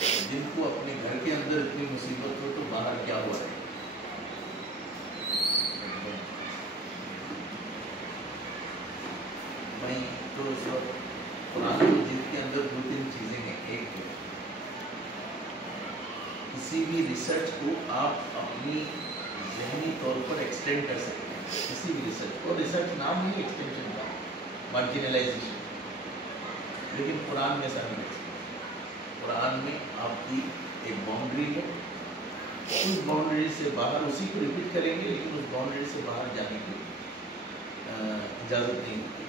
جن کو اپنے گھر کے اندر اتنی مصیبت ہو تو باہر کیا ہو رہا ہے. بھائی تو اس وقت قرآن مجید کے اندر دو تین چیزیں ہیں. ایک کسی بھی ریسرچ کو آپ اپنی ذہنی طور پر ایکسٹینڈ کر سکتے ہیں. کسی بھی ریسرچ کو، ریسرچ نام نہیں ایکسٹینشن کا، مارجنلائزیشن. لیکن قرآن میں ایسا نہیں ہے. قرآن میں آپ کی ایک باؤنڈری ہے، اس باؤنڈری سے باہر اسی کو ریپیٹ کریں گے لیکن اس باؤنڈری سے باہر جانے کی اجازت نہیں ہوتی.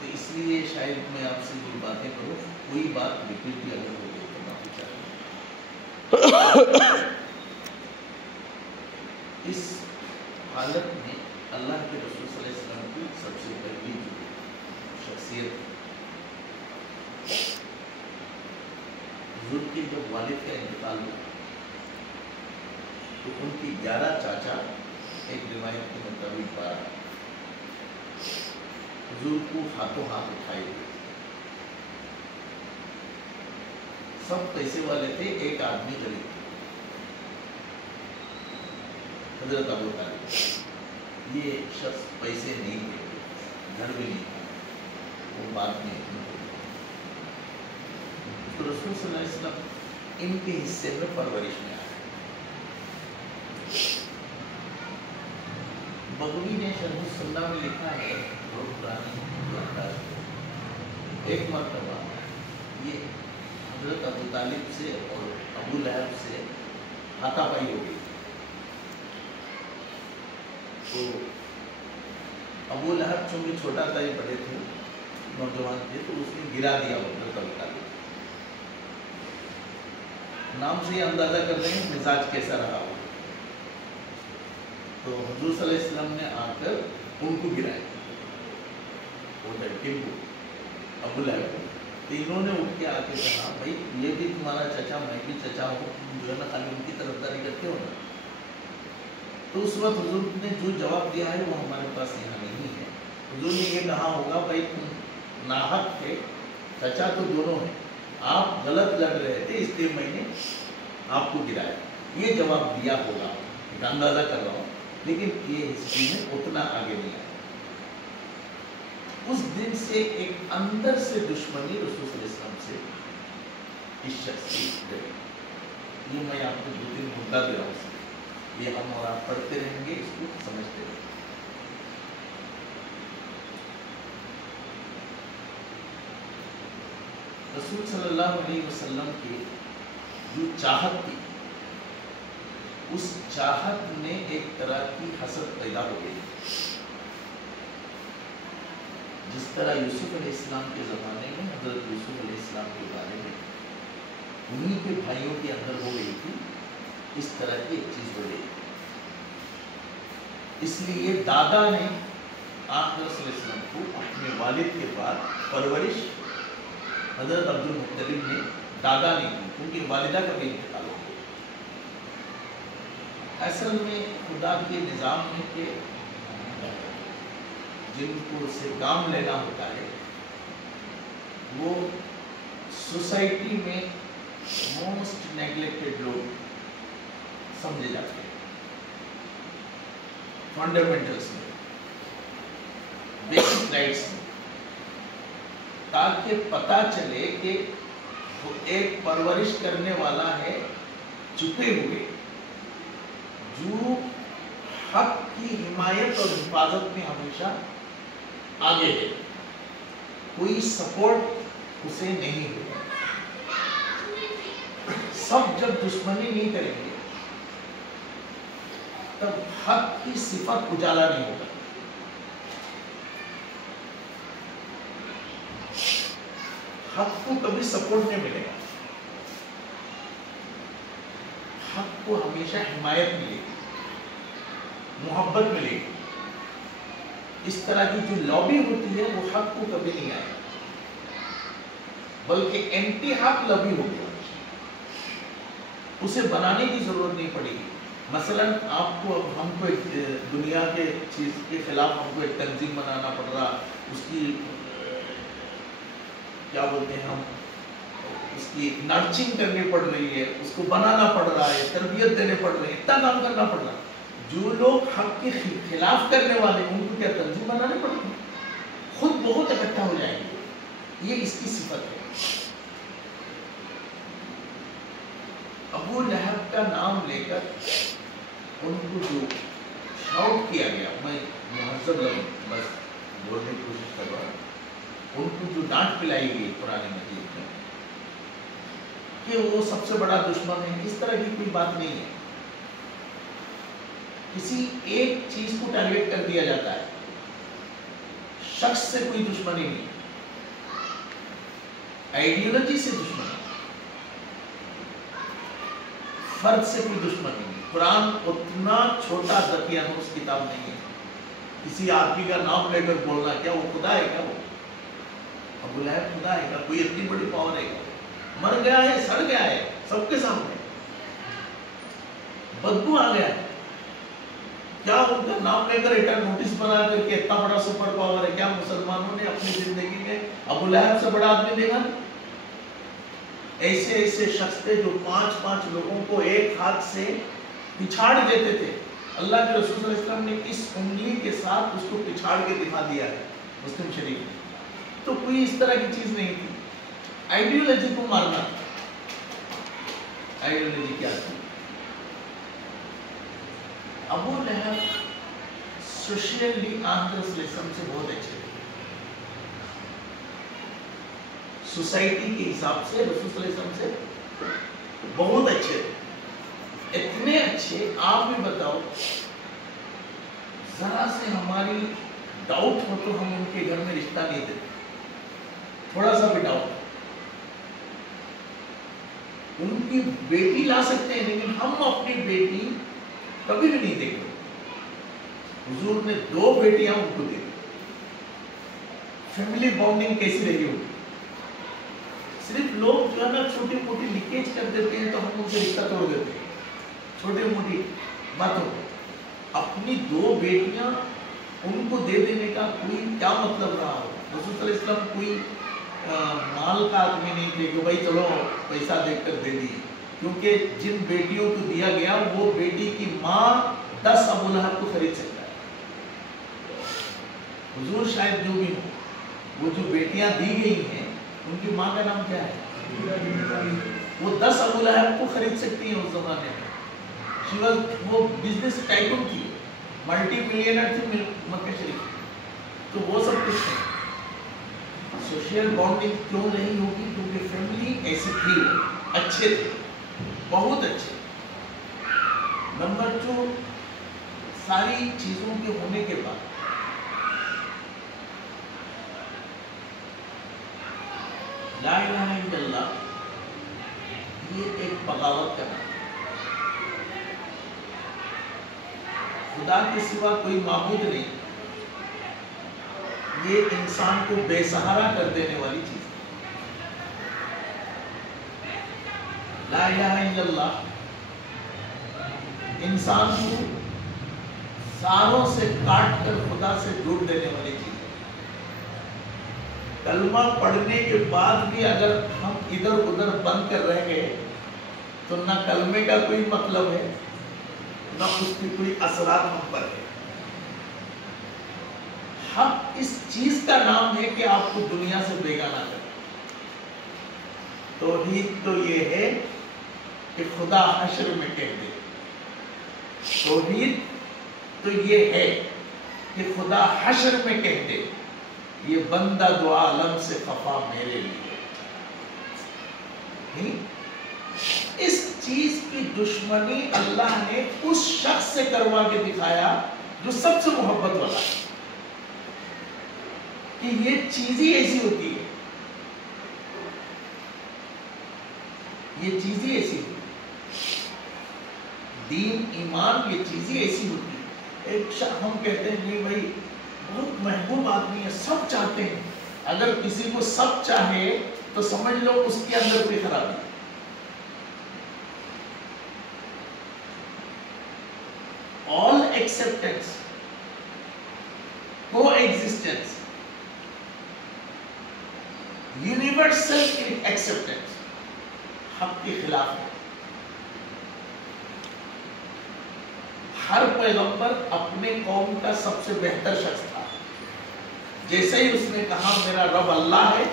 تو اس لیے شاید میں آپ سے جو باتیں کروں، کوئی بات ریپیٹ بھی اگر ہو گئی تو معافی چاہیے. اس حالت میں اللہ کے رسول صلی اللہ علیہ وسلم کی سب سے پہلی جو شخصیت، حضور کے جب والد کا انتقال ہوا تو ان کی 11 چاچا ایک روایت کے مطابق 12 حضور کو ہاتھوں ہاتھ اٹھائے ہوئے. سب پیسے والے تھے، ایک آدمی غریب تھا، حضرت ابو طالب. یہ شخص پیسے نہیں تھے، گھر بھی نہیں تھا، وہ بعد میں تو رسول صلی اللہ علیہ وسلم ان کے حصے میں پرورش میں آئے. بغوی نے شرح السنہ میں لکھا ہے بہت پرانی انداز میں، ایک مرتبہ یہ حضرت ابو طالب سے اور ابو لہب سے ہاتھا پائی ہو گئی. تو ابو لہب چونکہ چھوٹا تھا، یہ بڑے تھے، نوجوان تھے، تو اس نے گرا دیا حضرت ابو طالب. نام سے یہ اندازہ کر رہے ہیں مزاج کیسا رہا ہو. تو حضور صلی اللہ علیہ وسلم نے آ کر ان کو گرایا، وہ لڑکے کو، ابو لہب کو. تو انہوں نے اٹھ کے آ کے کہا بھائی یہ بھی تمہارا چچا، میں بھی چچا ہوں، تم جو ہے نا خالی ان کی طرفداری کرتے ہو نا. تو اس وقت حضور نے جو جواب دیا ہے وہ ہمارے پاس یہاں نہیں ہے. حضور نے یہ کہا ہوگا بھائی تم ناحق تھے، چچا تو دونوں ہیں، آپ غلط لڑ رہے تھے اس لیے میں نے آپ کو گرایا. یہ جواب دیا ہوگا، ایک اندازہ کر رہا ہوں، لیکن یہ ہسٹری میں اتنا آگے نہیں آیا. اس دن سے ایک اندر سے دشمنی رسول صلی اللہ علیہ وسلم سے اس شخص کی گئی. یہ میں آپ کو 2-3 مدعا دے رہا ہوں، یہ ہم اور آپ پڑھتے رہیں گے، اس کو سمجھتے رہیں گے. رسول صلی اللہ علیہ وسلم کی جو چاہت تھی، اس چاہت نے ایک طرح کی حسد پیدا ہو گئی. جس طرح یوسف علیہ السلام کے زمانے میں حضرت یوسف علیہ السلام کے بارے میں انہی کے بھائیوں کے اندر ہو گئی تھی، اس طرح کی ایک چیز ہو گئی. اس لیے دادا نے آقا صلی اللہ علیہ وسلم کو اپنے والد کے بعد پرورش حضرت عبد المطلب نے دادا نے کی، کیونکہ والدہ کا بھی انتقال ہو گیا. اصل میں خدا کے نظام میں کہ جن کو سے کام لینا ہوتا ہے وہ سوسائٹی میں موسٹ نیگلیکٹڈ لوگ سمجھے جاتے ہیں. فنڈامنٹلس میں، بیسک رائٹس میں، تاکہ پتہ چلے کہ وہ ایک پرورش کرنے والا ہے چھپے ہوئے جو حق کی حمایت اور حفاظت میں ہمیشہ آگے ہے، کوئی سپورٹ اسے نہیں ہوگا. سب جب دشمنی نہیں کریں گے تب حق کی صفت اجالا نہیں ہوگا. حق کو کبھی سپورٹ نہیں ملے گا، حق کو ہمیشہ حمایت ملے گی، محبت ملے گی. اس طرح کی جو لابی ہوتی ہے وہ حق کو کبھی نہیں آئے گا، بلکہ اینٹی حق لابی ہوگی. اسے بنانے کی ضرورت نہیں پڑے گی. مثلا آپ کو اب ہم کو ایک دنیا کے چیز کے خلاف ہم کو ایک تنظیم بنانا پڑ رہا، اس کی کیا بولتے ہیں ہم उसकी नर्चिंग करनी पड़ रही है, उसको बनाना पड़ रहा है, तरबियत देने पड़ रही है, इतना काम करना पड़ रहा है। जो लोग हक के खिलाफ करने वाले उनको क्या तंजीम बनाने पड़ती, खुद बहुत इकट्ठा हो जाएंगे। ये इसकी सिफत है। अबू लहब का नाम लेकर उनको जो शाउट किया गया, मैं मुहज़्ज़ब लफ्ज़ बस बोलने की कोशिश कर रहा हूँ, उनको जो डांट पिलाई गई कुरान मजीद में कि वो सबसे बड़ा दुश्मन है, इस तरह की कोई बात नहीं है। किसी एक चीज को टारगेट कर दिया जाता है, शख्स से कोई दुश्मनी नहीं, आइडियोलॉजी से दुश्मनी, फर्द से कोई दुश्मनी नहीं। कुरान उतना छोटा दकियानूस किताब नहीं है। किसी आदमी का नाम लेकर बोलना, क्या वो खुदा है? क्या वो अबू लहब खुदा है? क्या कोई इतनी बड़ी पावर है? मर गया है, सड़ गया है सबके सामने, बदबू आ गया है। क्या उनका नाम लेकर रिटर्न नोटिस बना करके इतना बड़ा सुपर पावर है? क्या मुसलमानों ने अपनी जिंदगी में अबू लहब से बड़ा आदमी देखा? ऐसे ऐसे शख्स थे जो 5-5 लोगों को एक हाथ से पिछाड़ देते थे। अल्लाह के रसूल सल्लल्लाहु अलैहि वसल्लम ने इस उंगली के साथ उसको पिछाड़ के दिखा दिया है मुस्लिम शरीफ में। तो कोई इस तरह की चीज नहीं थी। आइडियोलॉजी को मारना, आइडियोलॉजी क्या थी? अबू लहब सोशली आंध्रम से बहुत अच्छे थे, सोसाइटी के हिसाब से रसूल सल्लल्लाहु अलैहि वसल्लम से बहुत अच्छे थे। इतने अच्छे, आप भी बताओ, जरा से हमारी डाउट हो तो हम उनके घर में रिश्ता नहीं देते, थोड़ा सा भी डाउट। उनकी बेटी ला सकते हैं, लेकिन हम अपनी बेटी कभी भी नहीं देंगे। हुजूर ने 2 बेटियां उनको दी। फैमिली बॉन्डिंग कैसी रही होगी? सिर्फ लोग जो है ना छोटी मोटी लीकेज कर देते हैं तो हम उनसे रिश्ता तोड़ देते हैं, छोटी मोटी बातों को। अपनी 2 बेटियां उनको दे देने का कोई क्या मतलब रहा हो? रसूल सल्लल्लाहु अलैहि वसल्लम कोई माल का आदमी नहीं थे कि भाई चलो पैसा देकर दे दी, क्योंकि जिन बेटियों को दिया गया वो बेटी की माँ 10 अबू लहब को खरीद सकता है। हुजूर शायद जो भी हो, वो जो बेटियां दी गई हैं उनकी माँ का नाम क्या है? वो 10 अबू लहब को खरीद सकती हैं उस जमाने में। वो बिजनेस टाइकून थी, मल्टी मिलियनर थी मक्का शरीफ, तो वो सब कुछ है। सोशल बॉन्डिंग क्यों नहीं होगी? क्योंकि फैमिली ऐसी थी, अच्छे थे, बहुत अच्छे। नंबर 2, सारी चीजों के होने के बाद ला इलाहा इल्लल्लाह ये एक बगावत का नाम, खुदा के सिवा कोई माबूद नहीं, ये इंसान को बेसहारा कर देने वाली चीज है। ला इलाहा इल्लल्लाह इंसान को सारों से काट कर खुदा से जोड़ देने वाली चीज है। कलमा पढ़ने के बाद भी अगर हम इधर उधर बंद कर रह गए तो ना कलमे का कोई मतलब है, ना उसकी कोई असरात हम पर है। हक इस चीज का नाम है कि आपको दुनिया से बेगाना करे। तौहीद तो ये है कि खुदा हश्र में कह दे, तौहीद तो ये है कि खुदा हश्र में कह दे, ये बंदा दो आलम से खफा मेरे लिए। इस चीज की दुश्मनी अल्लाह ने उस शख्स से करवा के दिखाया जो सबसे मोहब्बत वाला है, कि ये चीज ही ऐसी होती है, ये चीज ही ऐसी होती है, दीन ईमान ये चीज ही ऐसी होती है। एक हम कहते हैं नहीं भाई बहुत महबूब आदमी है, सब चाहते हैं। अगर किसी को सब चाहे तो समझ लो उसके अंदर कोई खराबी है। ऑल एक्सेप्टेंस, को एग्जिस्टेंस, यूनिवर्सल एक्सेप्टेंस, حق کے خلاف ہے. ہر پیغمبر اپنے قوم کا سب سے بہتر شخص تھا. جیسے ہی اس نے کہا میرا رب اللہ ہے،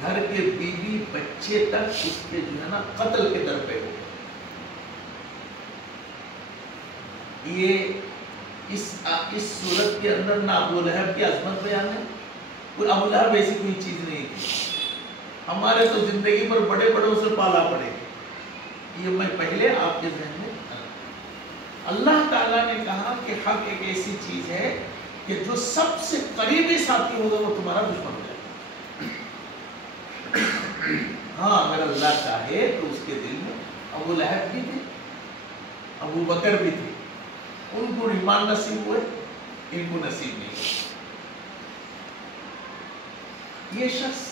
گھر کے بیوی بچے تک اس کے جو ہے نا قتل کے در پہ ہو. یہ اس صورت کے اندر نہ ابو لہب کی عظمت بیان ہے. کوئی ابو لہب ایسی کوئی چیز نہیں تھی. ہمارے تو زندگی پر بڑے بڑوں سے پالا پڑے. یہ میں پہلے آپ کے ذہن میں، اللہ تعالیٰ نے کہا کہ حق ایک ایسی چیز ہے کہ جو سب سے قریبی ساتھی ہوگا وہ تمہارا دشمن ہو جائے گا. ہاں اگر اللہ چاہے تو اس کے دل میں ابو لہب بھی تھے، ابو بکر بھی تھے. ان کو ایمان نصیب ہوئے، ان کو نصیب نہیں. یہ شخص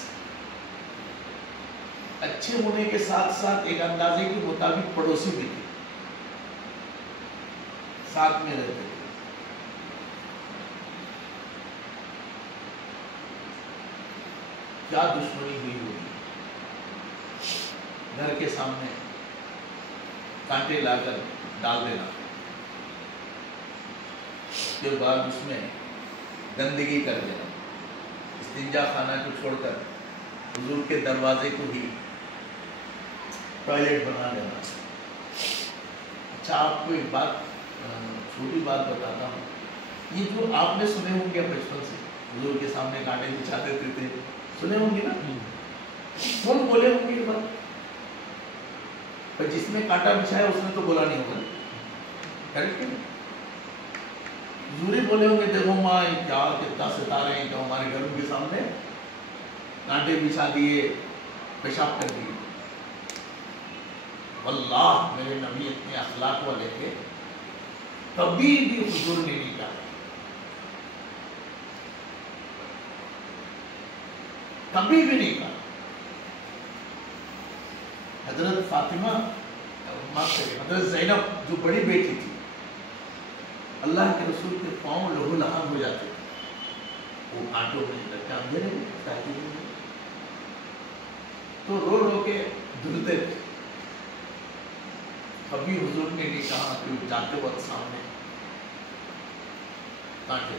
اچھے ہونے کے ساتھ ساتھ ایک اندازے کے مطابق پڑوسی بھی تھے، ساتھ میں رہتے تھے. کیا دشمنی ہوئی ہوگی. گھر کے سامنے کانٹے لا کر ڈال دینا، اس کے بعد اس میں گندگی کر دینا، استنجا خانہ کو چھوڑ کر حضور کے دروازے کو ہی ٹوائلٹ بنا دینا. اچھا آپ کو ایک بات، چھوٹی بات بتاتا ہوں. یہ جو آپ نے سنے ہوں گے بچپن سے، حضور کے سامنے کانٹے بچھا دیتے تھے، سنے ہوں گے نا. کون بولے ہوں گے یہ بات؟ پر جس نے کانٹا بچھایا اس نے تو بولا نہیں ہوگا. کریکٹ ہے؟ حضور ہی بولے ہوں گے دیکھو ماں کیا کتنا ستارے ہیں جو ہمارے گھروں کے سامنے کانٹے بچھا دیے، پیشاب کر دیے. واللہ میرے نبی اتنے اخلاق والے تھے، کبھی بھی حضور نے نہیں کہا، کبھی بھی نہیں کہا. حضرت فاطمہ، حضرت زینب جو بڑی بیٹی تھی، اللہ کے رسول کے پاؤں لہو لہان ہو جاتے، وہ کانٹوں میں لگتے اندھیرے میں تاکہ تو رو رو کے دھلتے تھے. کبھی حضور نے نہیں کہا کہ جاتے وقت سامنے کانٹے.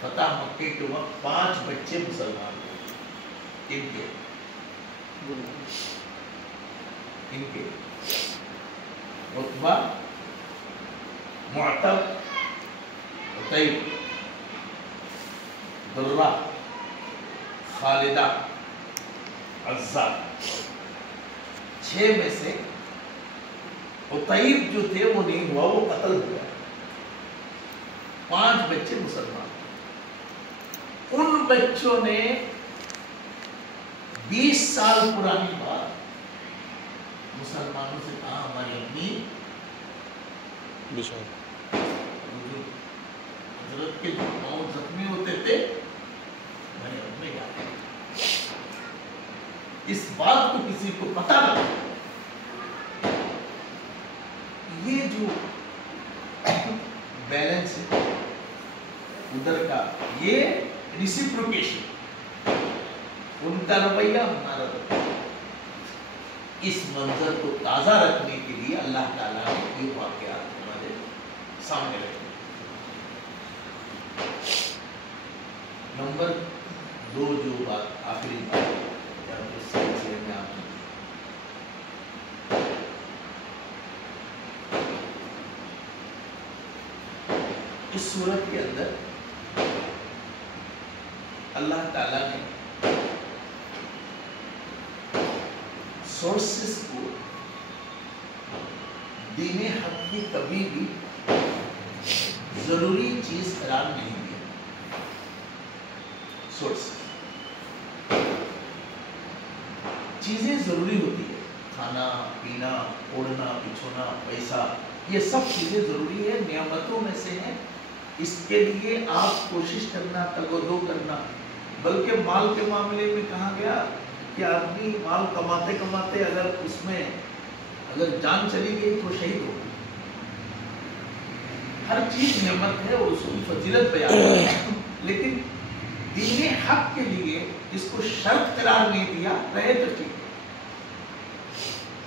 فتح مکے کے وقت 5 بچے مسلمان ہوئے، ان کے عتبہ، معتب، عتیب، درہ، خالدہ، عزہ. 6 میں سے عتیب جو تھے وہ نہیں ہوا، وہ قتل ہو گیا. 5 بچے مسلمان. ان بچوں نے 20 سال پرانی بات مسلمانوں سے کہا ہماری امی حضرت کے جو پاؤں زخمی ہوتے تھے ہماری امی جاتے، اس بات کو کسی کو پتہ نہ. یہ جو بیلنس ہے ادھر کا، یہ ریسیپروکیشن، ان کا رویہ ہمارا رویہ، اس منظر کو تازہ رکھنے کے لیے اللہ تعالیٰ نے یہ واقعات ہمارے سامنے رکھے. نمبر 2 جو بات، آخری بات اس سلسلے میں آپ نے اس صورت کے اندر اللہ تعالیٰ نے سورسز کو دین حق کی کبھی بھی ضروری چیز قرار نہیں دیا. سورس چیزیں ضروری ہوتی ہے، کھانا پینا، اوڑھنا بچھونا، پیسہ، یہ سب چیزیں ضروری ہے، نعمتوں میں سے ہیں. اس کے لیے آپ کوشش کرنا، تگودو کرنا. بلکہ مال کے معاملے میں کہا گیا کہ آدمی مال کماتے کماتے اگر اس میں اگر جان چلی گئی تو شہید ہو. ہر چیز نعمت ہے اور اس کی فضیلت بیان ہے، لیکن دین حق کے لیے اس کو شرط قرار نہیں دیا. رہے تو ٹھیک ہے،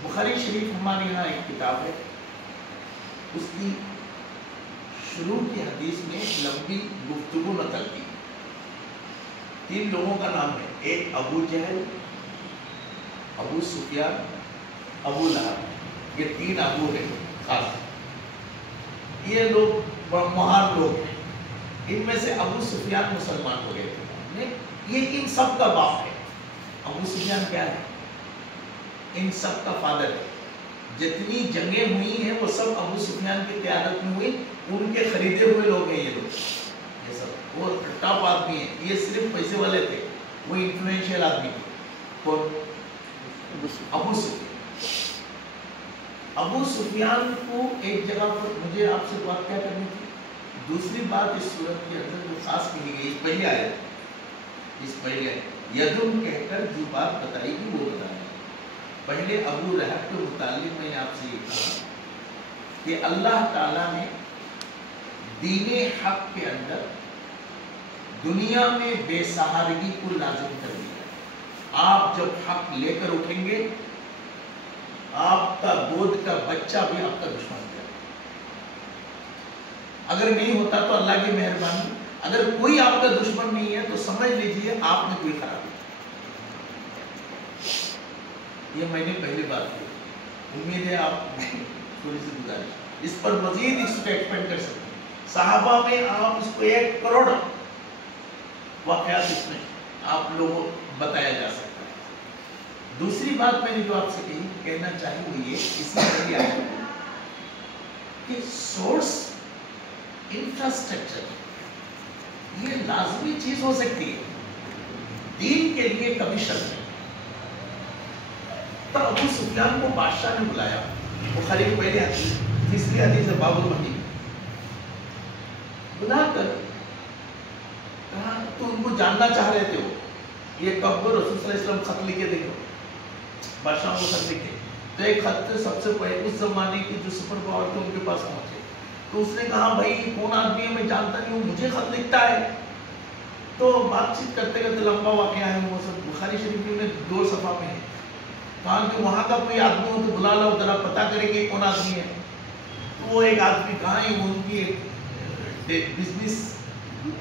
बुखारी शरीफ हमारे यहाँ एक किताब है, उसकी शुरू की हदीस में लंबी गुफ्तगू नकल की। 3 लोगों का नाम है, एक अबू जहल, अबू सुफियान, अबू लहब। ये 3 अबू हैं खास। ये लोग महान लोग हैं। इनमें से अबू सुफियान मुसलमान हो गए थे। ये इन सब का बाप है। अबू सुफियान क्या है? इन सब का फादर है। जितनी जंगें हुई हैं वो सब अबू सुफियान की क़यादत में हुई। उनके खरीदे हुए लोग हैं ये लोग, ये सब। वो टॉप आदमी है। ये सिर्फ पैसे वाले थे, वो इन्फ्लुएंशियल आदमी थे। कौन? अबू सुफियान। अबू सुफियान को एक जगह पर मुझे आपसे बात क्या करनी थी। दूसरी बात इस सूरत के अंदर जो खास कही गई, पहले आयत, इस पहले यदुम कहकर जो बात बताएगी वो बताएगी। पहले अबू लहब के मुतालिक मैंने आपसे ये कहा कि अल्लाह ताला ने दीने हक के अंदर दुनिया में बेसहारगी को लाजिम कर दिया। आप जब हक लेकर उठेंगे, आपका गोद का बच्चा भी आपका दुश्मन है। अगर नहीं होता तो अल्लाह की मेहरबानी, अगर कोई आपका दुश्मन नहीं है तो समझ लीजिए आप में कोई खराबी। ये मैंने पहली बात की, उम्मीद है आप थोड़ी सी गुजारिश इस पर मजीद इसको एक्सपेंड कर सकते हैं। सहाबा में आप इसको 1 करोड़ वाक़यात इसमें आप लोगों बताया जा सकता है। दूसरी बात मैंने जो आपसे कही, कहना चाहिए वो ये, इसमें पहले आया कि सोर्स इंफ्रास्ट्रक्चर ये लाजमी चीज हो सकती है, दीन के लिए कभी शर्त नहीं। तो अबू सुफियान को बादशाह ने बुलाया। बुखारी की पहली हदीस, तीसरी हदीस है बाबुल वही। बुलाकर कहा तो उनको जानना चाह रहे थे वो, ये कब रसूल सल्लल्लाहु अलैहि वसल्लम खत लिखे, देखो बादशाह को खत लिखे। तो एक खत सबसे पहले उस जमाने की जो सुपर पावर थे उनके पास पहुंचे। तो उसने कहा भाई कौन आदमी है, मैं जानता नहीं हूँ, मुझे खत लिखता है। तो बातचीत करते करते लंबा वाकया है वो सब, बुखारी शरीफ में 2 सफ़ा में है। कहा कि वहाँ का कोई आदमी हो तो बुला लो, जरा पता करेंगे कौन आदमी है। तो वो एक आदमी कहाँ है, उनकी बिजनेस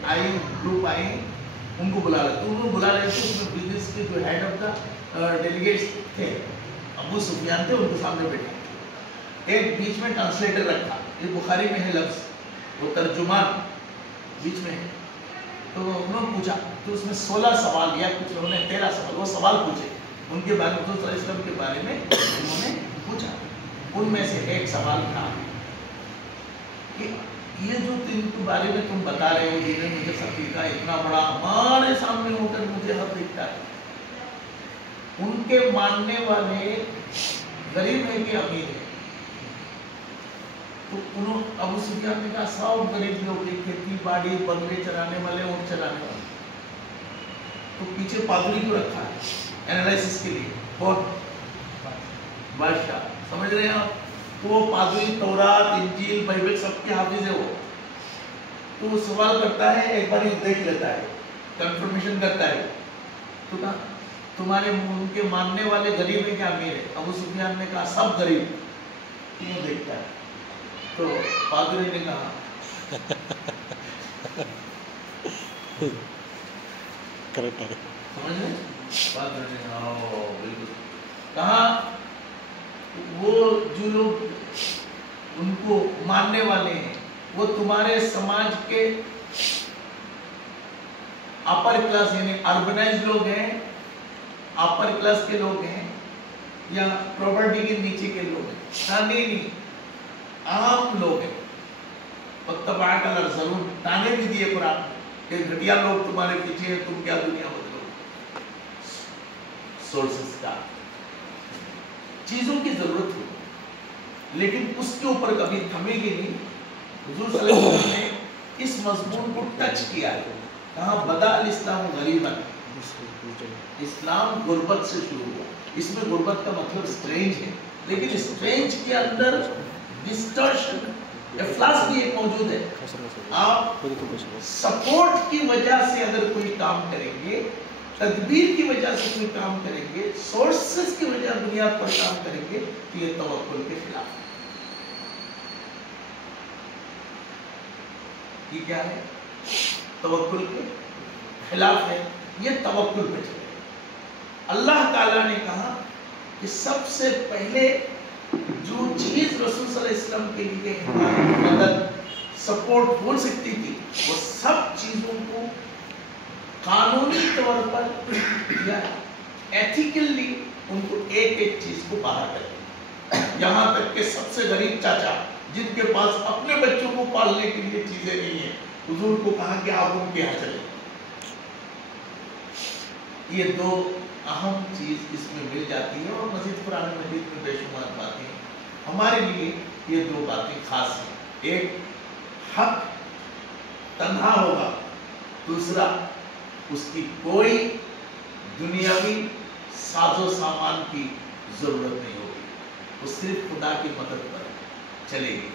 आई ग्रुप आए, उनको बुला लो। तो उन्होंने बुला रहे थे, उसमें बिजनेस के जो हेड ऑफ द डेलीगेट्स थे अबू सुफियान थे, उनके सामने बैठे। एक बीच में ट्रांसलेटर रखा, ये बुखारी में है लफ्ज़, वो तर्जुमान बीच में है। तो उन्होंने पूछा, तो उसमें 16 सवाल या कुछ उन्होंने 13 सवाल वो सवाल पूछे उनके बारे में, रसूल सल्लल्लाहु अलैहि वसल्लम के बारे में उन्होंने पूछा। उनमें से एक सवाल था कि ये जो तुम बारे में तुम बता रहे हो, जिन्हें मुझे खत लिखा, इतना बड़ा हमारे सामने होकर मुझे खत लिखता है, उनके मानने वाले गरीब है कि अमीर है? तो उन्होंने अबू सुफियान ने कहा सब गरीब लोग, खेती बाड़ी, बंगले चराने वाले, ऊँट चराने वाले। तो पीछे पादरी को रखा है एनालिसिस के लिए, कौन? बादशाह। समझ रहे हैं आप? तो वो पादरी तौरात, इंजील, बाइबल सबके हाफिज है वो। तो वो सवाल करता है, एक बार देख लेता है, कंफर्मेशन करता है। तो कहा तुम्हारे उनके मानने वाले गरीब है क्या अमीर है? अबू सुफियान ने कहा सब गरीब। क्यों देखता है? तो पादरी ने कहा करेक्ट है, समझ रहे? पादरी ने कहा बिल्कुल। कहा वो जो लोग उनको मानने वाले हैं वो तुम्हारे समाज के अपर क्लास यानी अर्बनाइज लोग हैं, अपर क्लास के लोग हैं, या प्रॉपर्टी के नीचे के लोग हैं? नहीं, आम लोग हैं। तबाह का जरूर ताने भी दिए कुरान कि घटिया लोग तुम्हारे पीछे हैं, तुम क्या दुनिया बदलो। सोर्सेस का चीजों की जरूरत हो, लेकिन उसके ऊपर कभी थमेगी नहीं। हुजूर सल्लल्लाहु अलैहि वसल्लम ने इस मजमून को टच किया है। कहा बदा अल इस्लाम गरीबन, इस्लाम गुर्बत से शुरू हुआ। इसमें गुर्बत का मतलब स्ट्रेंज है, लेकिन स्ट्रेंज के अंदर डिस्टॉर्शन, इफ्लास भी एक मौजूद है। आप सपोर्ट की वजह से अगर कोई काम करेंगे तदबीर की वजह से कोई काम करेंगे, सोर्सेस की वजह बुनियाद पर काम करेंगे, तो ये तवक्कुल के खिलाफ है। ये क्या है? तवक्कुल के खिलाफ है, ये तवक्कुल पे चले। अल्लाह ताला ने कहा कि सबसे पहले जो चीज रसूल सल्लल्लाहु अलैहि वसल्लम के लिए मदद सपोर्ट हो सकती थी, वो सब चीजों को कानूनी तौर पर या एथिकली उनको एक एक चीज को बाहर कर दिया। यहाँ तक कि सबसे गरीब चाचा जिनके पास अपने बच्चों को पालने के लिए चीजें नहीं है, हुजूर को कहा कि आप उनके यहाँ चले। ये दो अहम चीज इसमें मिल जाती है, और मजीद कुरान मजीद में बेशुमार बातें हमारे लिए ये दो बातें खास हैं। एक, हक तन्हा होगा, दूसरा उसकी कोई दुनियावी साजो सामान की जरूरत नहीं होगी, वो सिर्फ खुदा की मदद पर चलेगी।